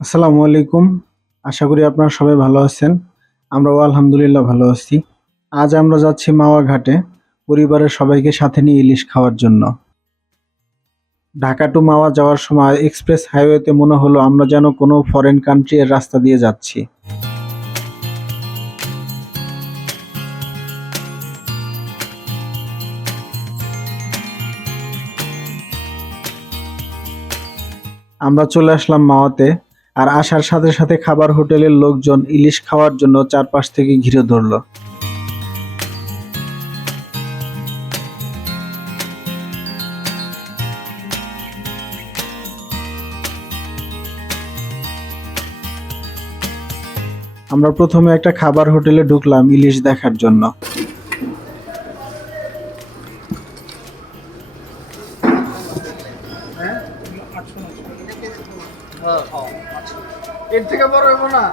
আসসালামু আলাইকুম। আশা করি আপনারা সবাই ভালো আছেন। আমরাও আলহামদুলিল্লাহ ভালো আছি। আজ আমরা যাচ্ছি মাওয়া ঘাটে পরিবারের সবাইকে সাথে নিয়ে ইলিশ খাওয়ার জন্য। ঢাকা টু মাওয়া যাওয়ার সময় এক্সপ্রেস হাইওয়েতে মনে হলো আমরা যেন কোনো ফরেন কান্ট্রি এর রাস্তা দিয়ে যাচ্ছি। আমরা চলে আসলাম মাওয়াতে, আর আসার সাথে সাথে খাবার হোটেলের লোকজন ইলিশ খাওয়ার জন্য চারপাশ থেকে ঘিরে ধরলো। আমরা প্রথমে একটা খাবার হোটেলে ঢুকলাম ইলিশ দেখার জন্য। এর থেকে বড় হইব না।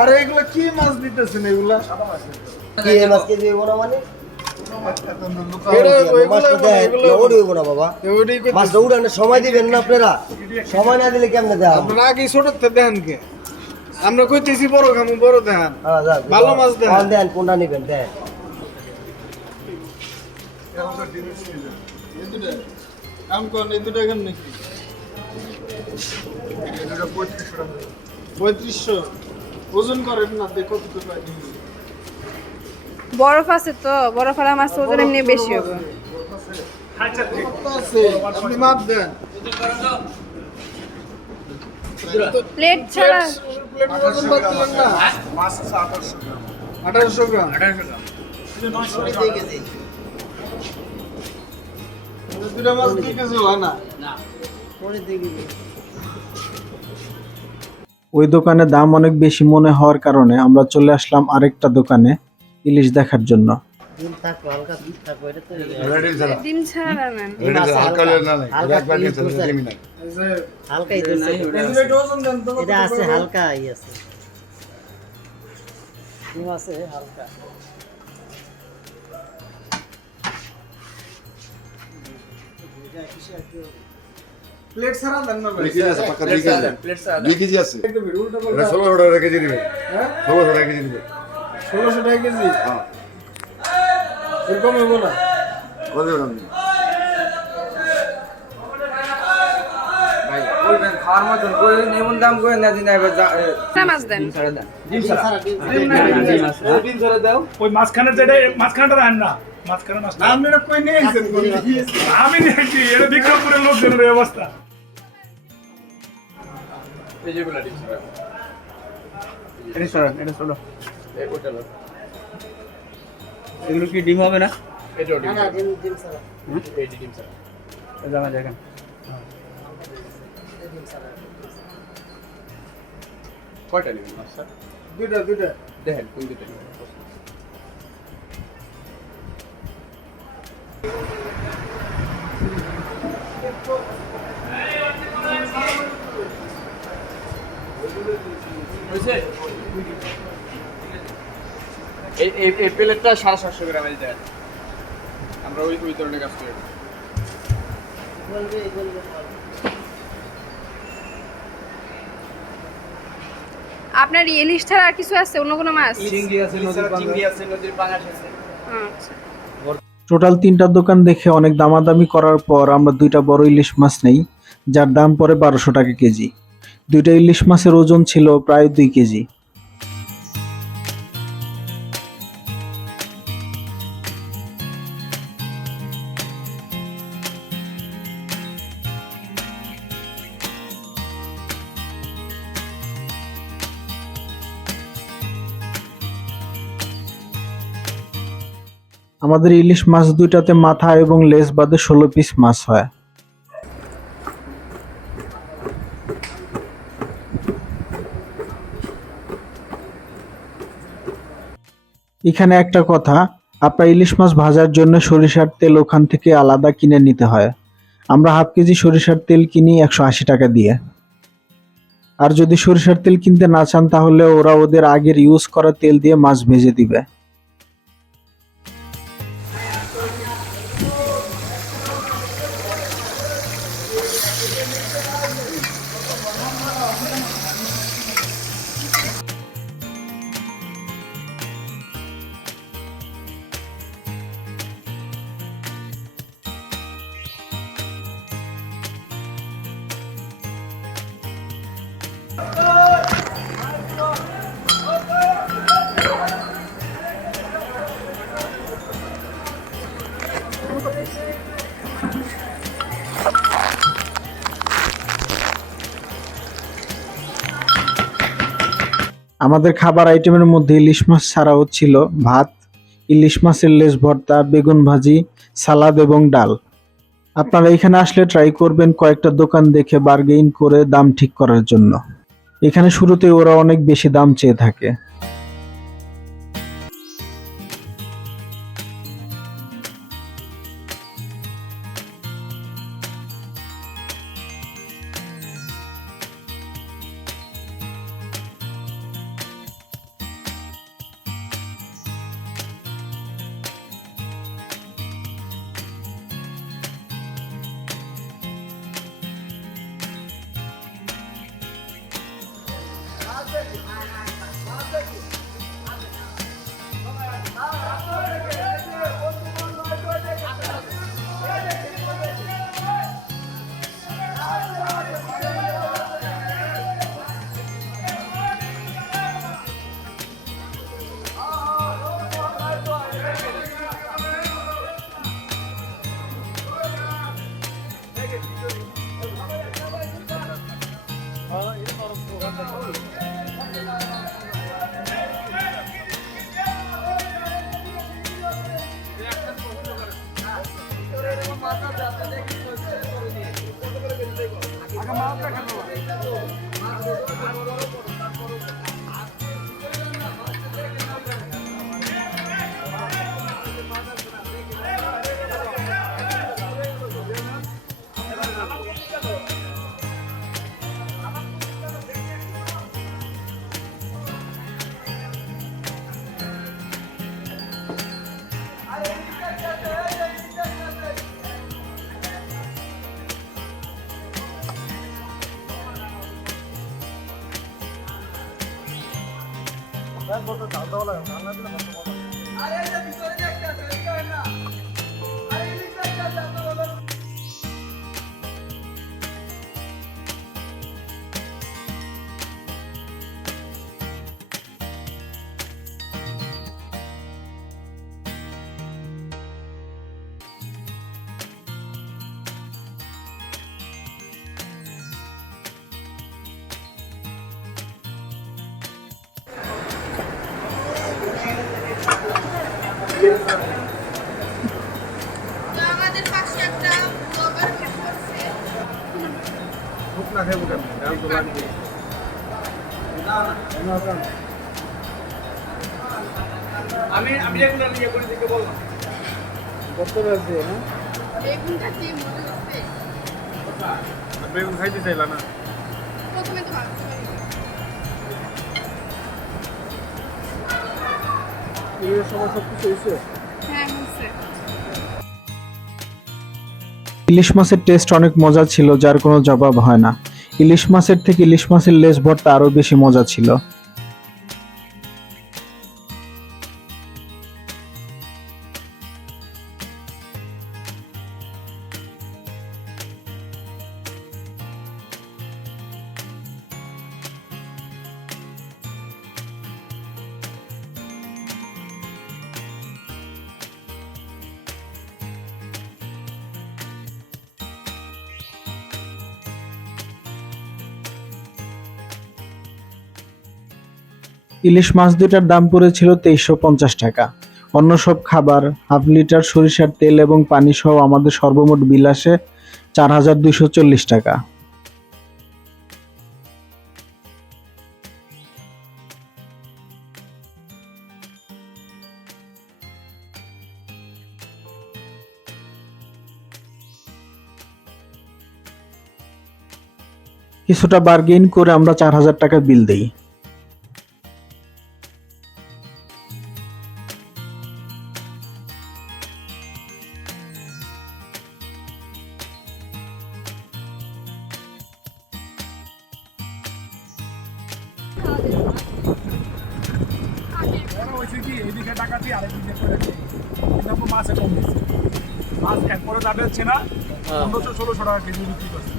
আরে এগুলা কি মাছ দিতেছেন? এগুলা সময় দিবেন না আপনারা, সময় না দিলে কেমনে দেন? আপনারা আগে ছোট দেন কে? আমরা কইতেছি বড় খামু, বড় দেন, ভালো মাছ দেন। দেন কোনটা নিবেন দেন। এই দুটো এখন নাকি 3500 ওজন করেন না, দেখো কত পাই। বরফ আছে তো, বরফ আর মাছ ওজন এমনি বেশি হবে। আপনি মাপ দেন। প্লেট ছাড়া প্লেটের ওজন বাদ দিলেন না? মাছ আছে 1800 গ্রাম। 1800 গ্রাম। দুটো মাছ 2 কেজি হয় না। ওই দোকানে দাম অনেক বেশি মনে হওয়ার কারণে আমরা চলে আসলাম আরেকটা দোকানে ইলিশ দেখার জন্য। ডিম ছাড়া নেন। এটা আছে হালকা ই আছে, ডিম আছে হালকা। প্লেট ছাড়া দেন না ভাই। দুই কেজি আছে। এটা 1600 টাকা কেজি দিবে। হ্যাঁ 1600 টাকা কেজি দিবে। 1600 টাকা কেজি। হ্যাঁ। এরকম হইব না। কত দেবেন আপনি? ভাই বলবেন খাওয়ার মতন করে এমন দাম করে না দিন এবার মাছ দেন। ডিম ছাড়া দাও। ওই মাঝখানে যেটা মাঝখানটা দেন না, মাঝখানে মাছটা আপনারা কই নিয়ে আইছেন? আমি দেখছি এটা বিক্রমপুরের লোকজনের এই অবস্থা। এই যেগুলো ডিম ছাড়া এটা চলো এই ওটা লো। এগুলো কি ডিম হবে না? এটাও ডিম। না ডিম ছাড়া। এই যে ডিম ছাড়া। জানা দেখেন কয়টা নেবেন মাছ স্যার? দুইটা দেখেন কোন দুটো নেবেন। হয়েছে? এই প্লেটটা 750 গ্রামের দেন। আমরা ওই ধরনের কাজ করি। আপনার ইলিশ ছাড়া আর কিছু আছে, অন্য কোনো মাছ? চিংড়ি আছে, নদীর পাঙাশ আছে। আচ্ছা। টোটাল 3টা দোকান দেখে অনেক দামাদামি করার পর আমরা 2টা বড় ইলিশ মাছ নেই, যার দাম পড়ে 1200 টাকা কেজি। 2টা ইলিশ মাছের ওজন ছিল প্রায় 2 কেজি। আমাদের ইলিশ মাছ 2টাতে মাথা এবং লেজ বাদে 16 পিস মাছ হয়। এখানে একটা কথা, আপনার ইলিশ মাছ ভাজার জন্য সরিষার তেল ওখান থেকে আলাদা কিনে নিতে হয়। আমরা হাফ কেজি সরিষার তেল কিনি 180 টাকা দিয়ে। আর যদি সরিষার তেল কিনতে না চান তাহলে ওরা ওদের আগের ইউজ করা তেল দিয়ে মাছ ভেজে দিবে। আমাদের খাবার আইটেমের মধ্যে ইলিশ মাছ ছাড়াও ছিল ভাত, ইলিশ মাছের লেজ ভর্তা, বেগুন ভাজি, সালাদ এবং ডাল। আপনারা এখানে আসলে ট্রাই করবেন কয়েকটা দোকান দেখে বার্গেইন করে দাম ঠিক করার জন্য। এখানে শুরুতে ওরা অনেক বেশি দাম চেয়ে থাকে। তো আমাদের পাশে একটা ব্লগার হেল্প করছে। আমি রেগুলার নিয়ে করে দিকে বললাম বেগুনটা কি মনে হচ্ছে? বেগুন খাইতে চাইলা না? প্রথমে তো ভাবতে পারি। হ্যাঁ হচ্ছে। ইলিশ মাছের টেস্ট অনেক মজা ছিল, যার কোনো জবাব হয় না। ইলিশ মাছের থেকে ইলিশ মাছের লেজ ভর্তা আরো বেশি মজা ছিল। ইলিশ মাছ দুটার দাম পড়েছিল 2350 টাকা। অন্য সব খাবার, হাফ লিটার সরিষার তেল এবং পানি সহ আমাদের সর্বমোট বিল আসে 4240 টাকা। কিছুটা বার্গেইন করে আমরা 4000 টাকা বিল দেই। ওরা হয়েছে কি এইদিকে টাকা দিয়ে আরেক দিকে করে দেয়। কিন্তু আপনার মাছে কম দিচ্ছে। মাছ একবারে যাবে হচ্ছে না 1500-1600 টাকা কেজি বিক্রি করছে।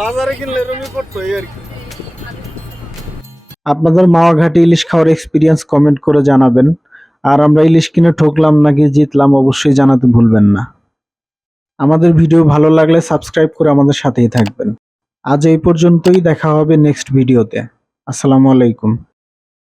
বাজারে কিনলে এরকমই করতো এই আর কি। আপনাদের মাওয়া ঘাটে ইলিশ খাওয়ার এক্সপিরিয়েন্স কমেন্ট করে জানাবেন। আর আমরা ইলিশ কিনে ঠকলাম নাকি জিতলাম অবশ্যই জানাতে ভুলবেন না। আমাদের ভিডিও ভালো লাগলে সাবস্ক্রাইব করে আমাদের সাথেই থাকবেন। আজ এই পর্যন্তই, দেখা হবে নেক্সট ভিডিওতে। আসসালামু আলাইকুম।